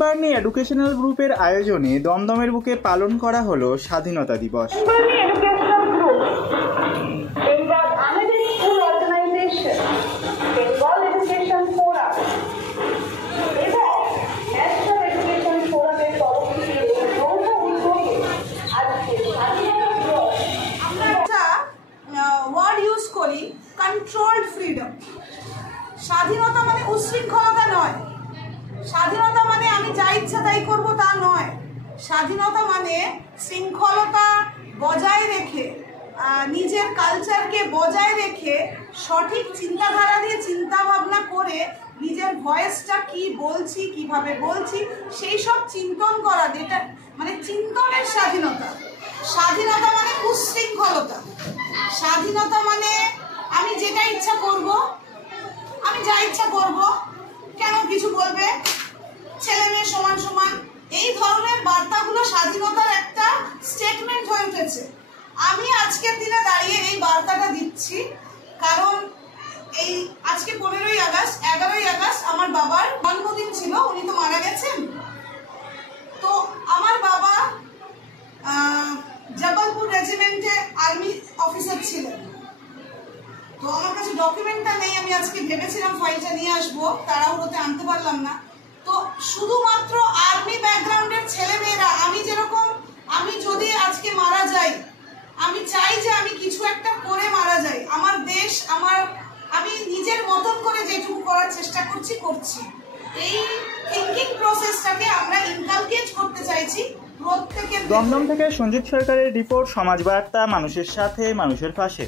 Bernie educational গ্রুপের আয়োজনে দমদমের বুকে পালন করা হলো স্বাধীনতা দিবস। ওয়ার্ড ইউজ করি কন্ট্রোলড ফ্রিডম। স্বাধীনতা মানে উশৃঙ্খলতা নয়, স্বাধীনতা মানে আমি যা ইচ্ছা তাই করব তা নয়। স্বাধীনতা মানে শৃঙ্খলতা বজায় রেখে, নিজের কালচারকে বজায় রেখে সঠিক চিন্তাধারা দিয়ে চিন্তা ভাবনা করে নিজের ভয়েসটা কি বলছি, কিভাবে বলছি, সেই সব চিন্তন করা, যেটা মানে চিন্তনের স্বাধীনতা। স্বাধীনতা মানে উশৃঙ্খলতা। স্বাধীনতা মানে আমি যেটা ইচ্ছা করব, আমি যা ইচ্ছা করব, কেন কিছু বলবে, ছেলে মেয়ে সমান সমান, এই ধরনের বার্তাগুলো স্বাধীনতার একটা স্টেটমেন্ট হয়ে উঠেছে। আমি আজকের দিনে দাঁড়িয়ে এই বার্তাটা দিচ্ছি কারণ এই আজকে 11ই আগস্ট আমার বাবার জন্মদিন ছিল। উনি তো মারা গেছেন। তো আমার বাবা জবলপুর রেজিমেন্টে আর্মি অফিসার ছিলেন। তো আমার কাছে ডকুমেন্টটা নেই, আমি আজকে ভেবেছিলাম ফাইলটা নিয়ে আসবো, তাড়াহুড়োতে আনতে পারলাম না। তো শুধুমাত্র আর্মি ব্যাকগ্রাউন্ডের ছেলে মেয়েরা, আমি যেরকম, আমি যদি আজকে মারা যাই, আমি চাই যে আমি কিছু একটা করে মারা যাই। আমার দেশ, আমি নিজের মতন করে যেটুকু করার চেষ্টা করছি। এই থিঙ্কিং প্রসেসটাকে আমরা ইনকালকেট করতে চাইছি প্রত্যেকের। দমদম থেকে সঞ্জিত সরকারের রিপোর্ট, সমাজ বার্তা, মানুষের সাথে মানুষের পাশে।